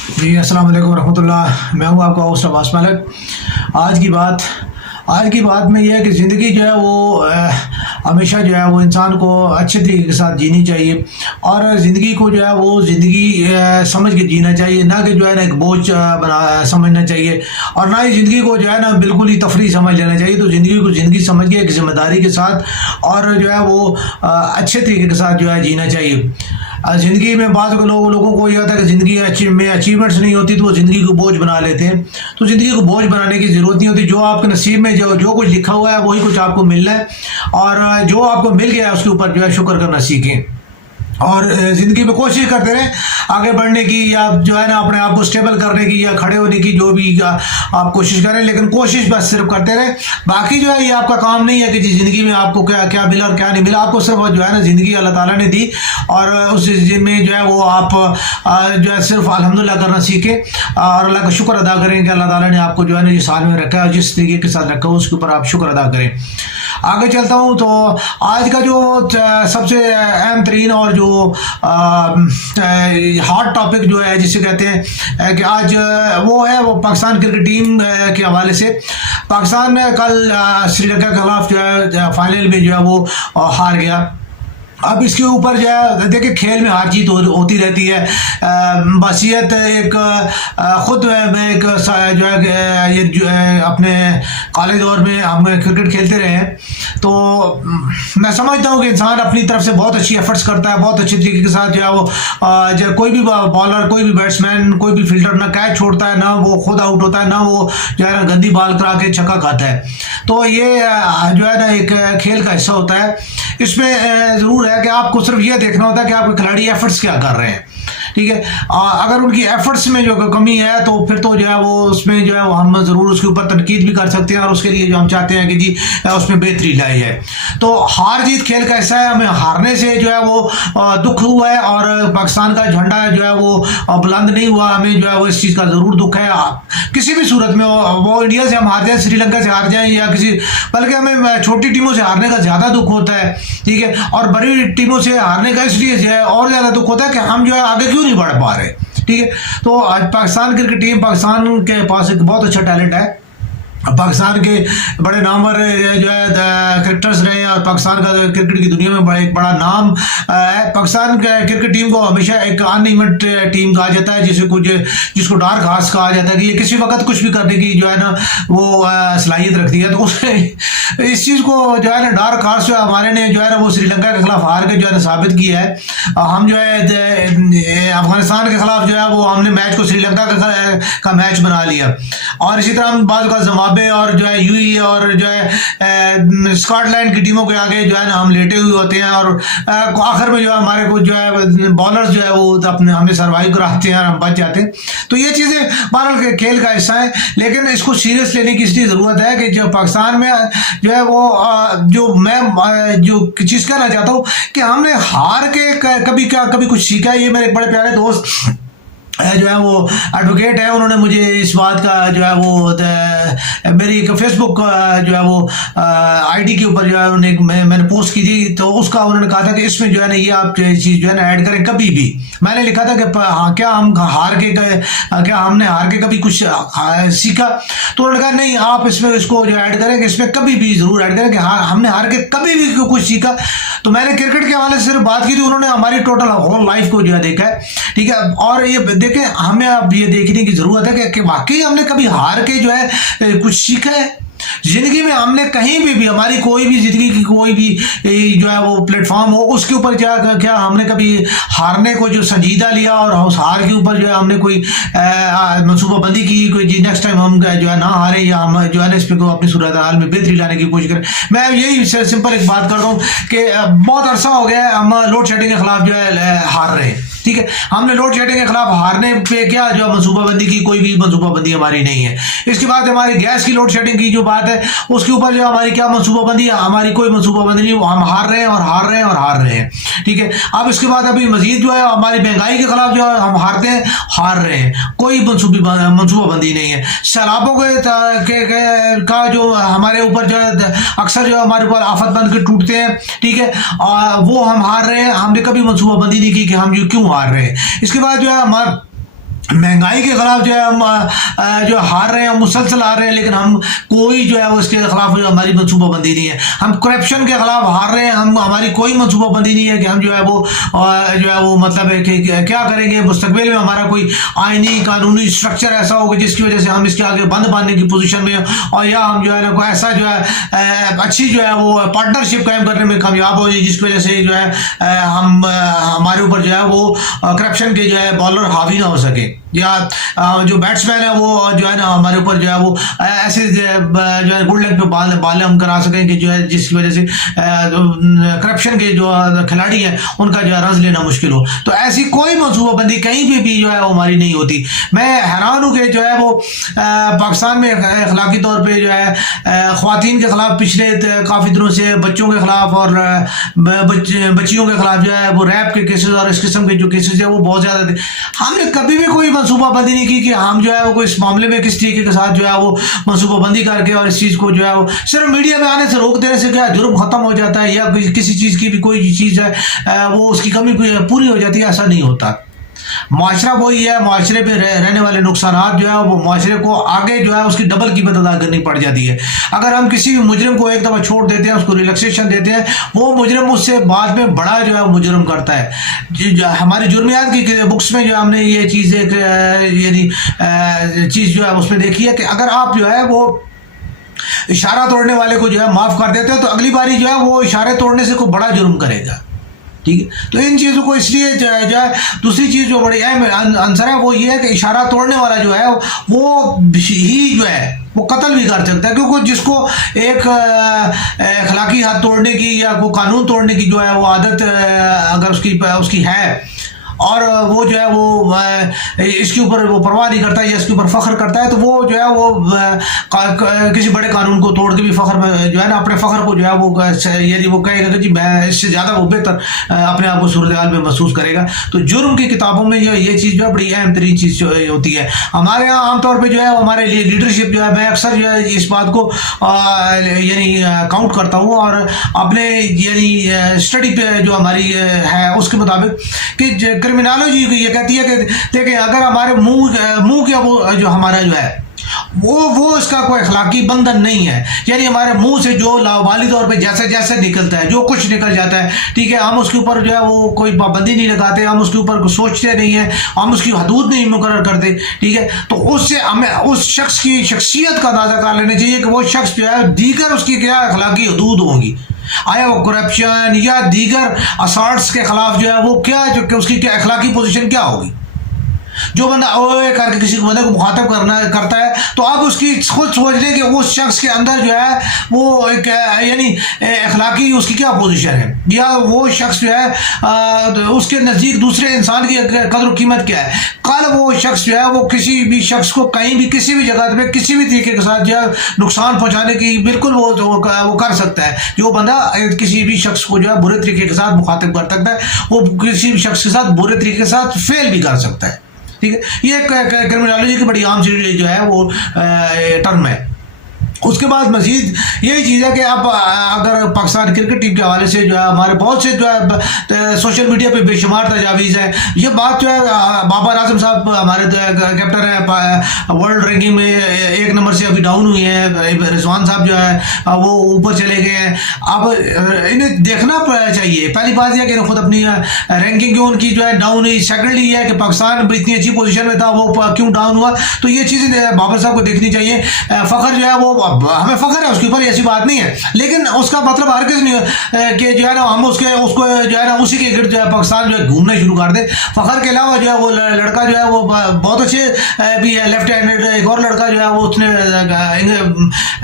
जी अस्सलाम वालेकुम रहमतुल्लाह। मैं हूँ आपका होस्ट अब्बास मलिक। आज की बात में ये है कि ज़िंदगी जो है वो हमेशा जो है वो इंसान को अच्छे तरीके के साथ जीनी चाहिए और ज़िंदगी को जो है वो ज़िंदगी समझ के जीना चाहिए, ना कि जो है ना एक बोझ बना समझना चाहिए और ना ही ज़िंदगी को जो है ना बिल्कुल ही तफरी समझ लेना चाहिए। तो ज़िंदगी को ज़िंदगी समझ के एक ज़िम्मेदारी के साथ और जो है वो अच्छे तरीके के साथ जो है जीना चाहिए। ज़िंदगी में बाज़ लोगों को ये होता है कि ज़िंदगी में अचीवमेंट्स नहीं होती तो वो ज़िंदगी को बोझ बना लेते हैं। तो ज़िंदगी को बोझ बनाने की ज़रूरत नहीं होती। जो आपके नसीब में जो कुछ लिखा हुआ है वही कुछ आपको मिलना है और जो आपको मिल गया है उसके ऊपर जो है शुक्र करना सीखें और ज़िंदगी में कोशिश करते रहें आगे बढ़ने की या जो है ना अपने आप को स्टेबल करने की या खड़े होने की, जो भी आप कोशिश करें, लेकिन कोशिश बस सिर्फ करते रहें। बाकी जो है ये आपका काम नहीं है कि ज़िंदगी में आपको क्या क्या मिला और क्या नहीं मिला। आपको सिर्फ जो है ना ज़िंदगी अल्लाह ताला ने दी और उस में जो है वो आप जो है सिर्फ अल्हम्दुलिल्लाह करना सीखें और अल्लाह का शुक्र अदा करें कि अल्लाह ताला ने आपको जो है ना जिस हाल में रखा है और जिस तरीके के साथ रखा है उसके ऊपर आप शुक्र अदा करें। आगे चलता हूँ तो आज का जो सबसे अहम तरीन और जो हॉट टॉपिक जो है जिसे कहते हैं कि आज वो पाकिस्तान क्रिकेट टीम के हवाले से। पाकिस्तान कल श्रीलंका के खिलाफ जो है फाइनल में जो है वो हार गया। अब इसके ऊपर जो है देखिए खेल में हार जीत होती रहती है। बसियत एक ख़ुद मैं एक जो है ये जो है अपने कॉलेज दौर में हम क्रिकेट खेलते रहे हैं तो मैं समझता हूँ कि इंसान अपनी तरफ से बहुत अच्छी एफर्ट्स करता है, बहुत अच्छे तरीके के साथ जो है वो जब कोई भी बॉलर, कोई भी बैट्समैन, कोई भी फील्डर ना कैच छोड़ता है, ना वो खुद आउट होता है, ना वो जो है ना गंदी बॉल करा के छक्का खाता है। तो ये जो है ना एक खेल का हिस्सा होता है। इसमें ज़रूर है कि आपको सिर्फ ये देखना होता है कि आपके खिलाड़ी एफर्ट्स क्या कर रहे हैं, ठीक है। अगर उनकी एफर्ट्स में जो कमी है तो फिर तो जो है वो उसमें जो है वो हम ज़रूर उसके ऊपर तनकीद भी कर सकते हैं और उसके लिए जो हम चाहते हैं कि जी उसमें बेहतरी लाई जाए। तो हार जीत खेल का हिस्सा है। हमें हारने से जो है वो दुख हुआ है और पाकिस्तान का झंडा जो है वो बुलंद नहीं हुआ। हमें जो है वो इस चीज़ का ज़रूर दुख है। किसी भी सूरत में वो इंडिया से हम हार जाएँ, श्रीलंका से हार जाएँ या किसी, बल्कि हमें छोटी टीमों से हारने का ज़्यादा दुख होता है, ठीक है। और बड़ी टीमों से हारने का इसलिए जो है और ज़्यादा दुख होता है कि हम जो है आगे क्यों नहीं बढ़ पा रहे, ठीक है। तो आज पाकिस्तान क्रिकेट टीम, पाकिस्तान के पास एक बहुत अच्छा टैलेंट है। पाकिस्तान के बड़े नामवर जो है क्रिकेटर्स रहे हैं और पाकिस्तान का क्रिकेट की दुनिया में एक बड़ा नाम है। पाकिस्तान क्रिकेट टीम को हमेशा एक अनइवेंट टीम कहा जाता है, जिसको डार्क हॉर्स कहा जाता है कि ये किसी वक्त कुछ भी करने की जो है ना वो सलाहियत रखती है। तो इस चीज़ को जो है ना डार्क हॉर्स जो हमारे ने जो है ना वो श्रीलंका के खिलाफ हार के जो है ना साबित किया है। हम जो है अफगानिस्तान के खिलाफ जो है वो हमने मैच को श्रीलंका का मैच बना लिया और इसी तरह हम बाद का और जो है यूई और जो है स्कॉटलैंड की टीमों के आगे जो है ना हम लेटे हुए होते हैं और आखिर में जो है हमारे कुछ जो है बॉलर्स जो है वो अपने हमें सर्वाइव कराते हैं और हम बच जाते हैं। तो ये चीज़ें बहरहाल खेल का हिस्सा है, लेकिन इसको सीरियस लेने की इसलिए ज़रूरत है कि जो पाकिस्तान में जो है वो जो मैं जो चीज़ कहना चाहता हूँ कि हमने हार के कभी कुछ सीखा। ये मेरे बड़े प्यारे दोस्त जो है वो एडवोकेट है, उन्होंने मुझे इस बात का जो है वो मेरी एक फेसबुक जो है वो आईडी के ऊपर जो है मैंने पोस्ट की थी तो उसका उन्होंने कहा था कि इसमें जो है ना ये आप चीज़ जो है ना ऐड करें। कभी भी मैंने लिखा था कि हाँ क्या हमने हार के कभी कुछ सीखा, तो उन्होंने कहा नहीं आप इसमें इसको जो ऐड करें कि इसमें कभी भी ज़रूर ऐड करें कि हाँ हमने हार के कभी भी कुछ सीखा। तो मैंने क्रिकेट के हवाले से सिर्फ बात की थी, उन्होंने हमारी टोटल होल लाइफ को जो है देखा है, ठीक है। और ये देखें हमें अब ये देखने की ज़रूरत है कि वाकई हमने कभी हार के जो है कुछ सीखा है ज़िंदगी में। हमने कहीं भी हमारी कोई भी ज़िंदगी की कोई भी जो है वो प्लेटफॉर्म हो उसके ऊपर क्या हमने कभी हारने को जो संजीदा लिया और उस हार के ऊपर जो है हमने कोई मनसूबाबंदी की कोई जी नेक्स्ट टाइम हम जो है ना हारे या हम जो है ना इसमें को अपनी सूरत हाल में बेहतरी लाने की कोशिश करें। मैं यही सिंपल एक बात कर रहा हूँ कि बहुत अरसा हो गया है हम लोड शेडिंग के खिलाफ जो है हार रहे हैं, ठीक है। हमने लोड शेडिंग के खिलाफ हारने पे क्या जो मनसूबाबंदी की कोई भी मनसूबाबंदी हमारी नहीं है। इसके बाद हमारी गैस की लोड शेडिंग की जो बात है उसके ऊपर जो हमारी क्या मनसूबाबंदी है, हमारी कोई मनसूबाबंदी नहीं, हम हार रहे हैं और हार रहे हैं और हार रहे हैं, ठीक है। अब इसके बाद अभी मजीद जो है हमारी महंगाई के खिलाफ जो है हम हारते हैं, हार रहे हैं, कोई मनसूबाबंदी नहीं है। सैलाबों का जो हमारे ऊपर जो है अक्सर जो हमारे ऊपर आफत बन के टूटते हैं, ठीक है, वो हम हार रहे हैं। हमने कभी मनसूबाबंदी नहीं की कि हम क्यों हार रहे हैं। इसके बाद जो है हमारा महंगाई के खिलाफ जो है हम जो हार रहे हैं, हम मुसलसल हार रहे हैं, लेकिन हम कोई जो है उसके खिलाफ हमारी मनसूबाबंदी नहीं है। हम करप्शन के खिलाफ हार रहे हैं, हम हमारी कोई मनसूबाबंदी नहीं है कि हम जो है वो मतलब है कि क्या करेंगे मुस्तकबिल में, हमारा कोई आइनी कानूनी स्ट्रक्चर ऐसा होगा जिसकी वजह से हम इसके आगे बंद बांधने की पोजीशन में, और या हम जो है ना कोई ऐसा जो है अच्छी जो है वो पार्टनरशिप कायम करने में कामयाब हो जाए जिसकी वजह से जो है हम हमारे ऊपर जो है वो करप्शन के जो है बॉलर हावी ना हो सके, या जो बैट्समैन है वो जो है ना हमारे ऊपर जो है वो ऐसे जो है गुड लेग पे बाल हम करा सकें कि जो है जिसकी वजह से करप्शन के जो खिलाड़ी हैं उनका जो है रन लेना मुश्किल हो। तो ऐसी कोई मनसूबाबंदी कहीं पे भी जो है वो हमारी नहीं होती। मैं हैरान हूँ कि जो है वो पाकिस्तान में अखलाकी तौर पे जो है ख्वातीन के खिलाफ पिछले काफ़ी दिनों से बच्चों के खिलाफ और बच्चियों के खिलाफ जो है वो रैप के केसेस और इस किस्म के जो केसेस है वो बहुत ज़्यादा थे। हमने कभी भी कोई मनसूबाबंदी नहीं की कि हम जो है वो इस मामले में किस तरीके के साथ जो है वो मनसूबाबंदी करके और इस चीज़ को जो है वो सिर्फ मीडिया में आने से रोक देने से क्या जुर्म खत्म हो जाता है या किसी चीज़ की भी कोई चीज़ है वो उसकी कमी पूरी हो जाती है, ऐसा नहीं होता। माशरा वही है, माशरे पे रहने वाले नुकसान जो है वो माशरे को आगे जो है उसकी डबल कीमत अदा करनी पड़ जाती है। अगर हम किसी भी मुजरिम को एक दफ़ा छोड़ देते हैं, उसको रिलैक्सेशन देते हैं, वो मुजरिम उससे बाद में बड़ा जो है मुजरिम करता है। हमारी जुर्मियात की बुक्स में जो हमने ये चीज़ एक यानी चीज़ जो है उसमें देखी है कि अगर आप जो है वो इशारा तोड़ने वाले को जो है माफ़ कर देते हो तो अगली बारी जो है वो इशारे तोड़ने से कोई बड़ा जुर्म करेगा। ठीक है, तो इन चीज़ों को इसलिए जो है दूसरी चीज़ जो बड़ी अहम आंसर है वो ये है कि इशारा तोड़ने वाला जो है वो ही जो है वो कत्ल भी कर सकता है, क्योंकि जिसको एक अखलाकी हद तोड़ने की या कोई कानून तोड़ने की जो है वो आदत अगर उसकी है और वो जो है वो इसके ऊपर वो परवाह नहीं करता या इसके ऊपर फ़ख्र करता है, तो वो जो है वो किसी बड़े कानून को तोड़ के भी फ़ख्र जो है ना अपने फ़ख्र को जो है वो यदि वो कहेगा कि जी मैं इससे ज़्यादा वो बेहतर अपने आप को सूरत हाल में महसूस करेगा। तो जुर्म की किताबों में जो ये चीज़ जो है बड़ी अहम तरीन चीज़ होती है। हमारे यहाँ आमतौर पर जो है हमारे लिए लीडरशिप जो है मैं अक्सर जो है इस बात को यानी काउंट करता हूँ और अपने यानी स्टडी पे जो हमारी है उसके मुताबिक कि क्रिमिनोलॉजी ये कहती है कि देखिए अगर हमारे मुंह के वो जो हमारा जो है वो इसका कोई अखलाकी बंधन नहीं है, यानी हमारे मुंह से जो लावाली तौर पे जैसे जैसे निकलता है जो कुछ निकल जाता है, ठीक है, हम उसके ऊपर जो है वो कोई पाबंदी नहीं लगाते, हम उसके ऊपर सोचते नहीं है, हम उसकी हदूद नहीं मुकर्रर करते, ठीक है। तो उससे हमें उस शख्स की शख्सियत का अंदाज़ा कर लेना चाहिए कि वो शख्स जो है दीगर उसकी क्या अखलाकी हदूद होंगी, आया वो करप्शन या दीगर असाल्ट्स के खिलाफ जो है वो क्या जो उसकी क्या अखलाकी पोजीशन क्या होगी। जो बंदा ओए करके किसी बंदे को मुखातब करता है तो आप उसकी खुद सोच लें कि उस शख्स के अंदर जो है वो एक यानी अखलाकी उसकी क्या पोजीशन है, या वो शख्स जो है उसके नज़दीक दूसरे इंसान की कदर कीमत क्या है। कल वो शख्स जो है वो किसी भी शख्स को कहीं भी किसी भी जगह पे किसी भी तरीके के साथ जो है नुकसान पहुँचाने की बिल्कुल वो कर सकता है। जो बंदा किसी भी शख्स को जो है बुरे तरीके के साथ मुखातिब कर सकता है वो किसी भी शख्स के साथ बुरे तरीके के साथ फेल भी कर सकता है, ठीक है। ये क्रिमिनोलॉजी की बड़ी आम चीज़ जो है वो टर्म है। उसके बाद मजीद यही चीज़ है कि आप अगर पाकिस्तान क्रिकेट टीम के हवाले से जो है हमारे बहुत से जो है सोशल मीडिया पे बेशुमार तजावीज़ है। ये बात जो है बाबर आजम साहब हमारे कैप्टन है, वर्ल्ड रैंकिंग में 1 नंबर से अभी डाउन हुए हैं, रिजवान साहब जो है वो ऊपर चले गए हैं। अब इन्हें देखना चाहिए, पहली बात यह कि खुद अपनी रैंकिंग क्यों उनकी जो है डाउन हुई, सेकेंडली ये है कि पाकिस्तान इतनी अच्छी पोजीशन में था वो क्यों डाउन हुआ। तो ये चीज़ें बाबर साहब को देखनी चाहिए। फ़ख्र जो है वो हमें फ़ख्र है उसके ऊपर, ऐसी बात नहीं है, लेकिन उसका मतलब हर किस नहीं है कि जो है ना हम उसको जो है ना उसी के गिर्द जो है पाकिस्तान जो है घूमना शुरू कर दे। फ़ख्र के अलावा जो है वो लड़का जो है वो बहुत अच्छे भी है, लेफ्ट हैंडेड एक और लड़का जो है वो उसने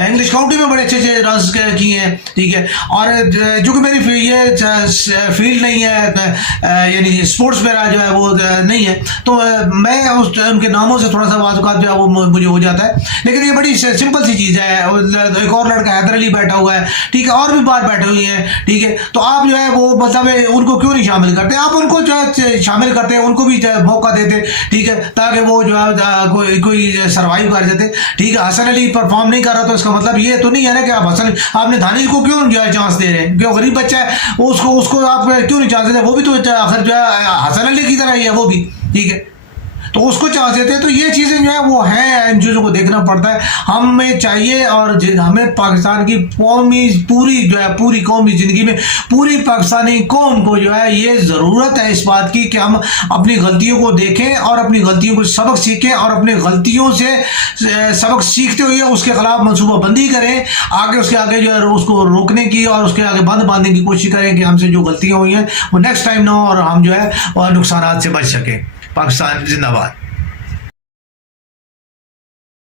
इंग्लिश काउंटी में बड़े अच्छे अच्छे रन्स किए हैं, ठीक है। और जो कि मेरी ये फील्ड नहीं है, यानी स्पोर्ट्स मेरा जो है वो नहीं है, तो मैं उनके नामों से थोड़ा सा वाजुकात जो है वो मुझे हो जाता है। लेकिन ये बड़ी सिंपल सी चीज़ है। एक और लड़का हैदर अली बैठा हुआ है, ठीक है, और भी बात बैठे हुई हैं, ठीक है। तो आप जो है वो मतलब उनको क्यों नहीं शामिल करते, आप उनको जो है शामिल करते हैं, उनको भी मौका देते, ठीक है, ताकि वो जो है कोई सर्वाइव कर जाते, ठीक है। हसन अली परफॉर्म नहीं कर रहा तो इसका मतलब ये तो नहीं है ना कि आपने दानिश को क्यों जो है चांस दे रहे हैं, क्यों गरीब बच्चा है उसको आप क्यों नहीं चांस दे रहे, वो भी तो आखिर जो है हसन अली की तरह ही है वो भी, ठीक है। تو اس کو چاہتے تھے. تو یہ چیزیں جو ہے وہ ہیں ان چیزوں کو دیکھنا پڑتا ہے. ہمیں چاہیے اور ہمیں پاکستان کی قومی پوری جو ہے پوری قومی زندگی میں پوری پاکستانی قوم کو جو ہے یہ ضرورت ہے اس بات کی کہ ہم اپنی غلطیوں کو دیکھیں اور اپنی غلطیوں کو سبق سیکھیں اور اپنی غلطیوں سے سبق سیکھتے ہوئے اس کے خلاف منصوبہ بندی کریں, آگے اس کے آگے جو ہے اس کو روکنے کی اور اس کے آگے بند باندھنے کی کوشش کریں کہ ہم سے جو غلطیاں ہوئی ہیں وہ نیکسٹ ٹائم نہ ہو اور ہم جو ہے وہ نقصانات سے بچ سکیں. پاکستان زندہ باد.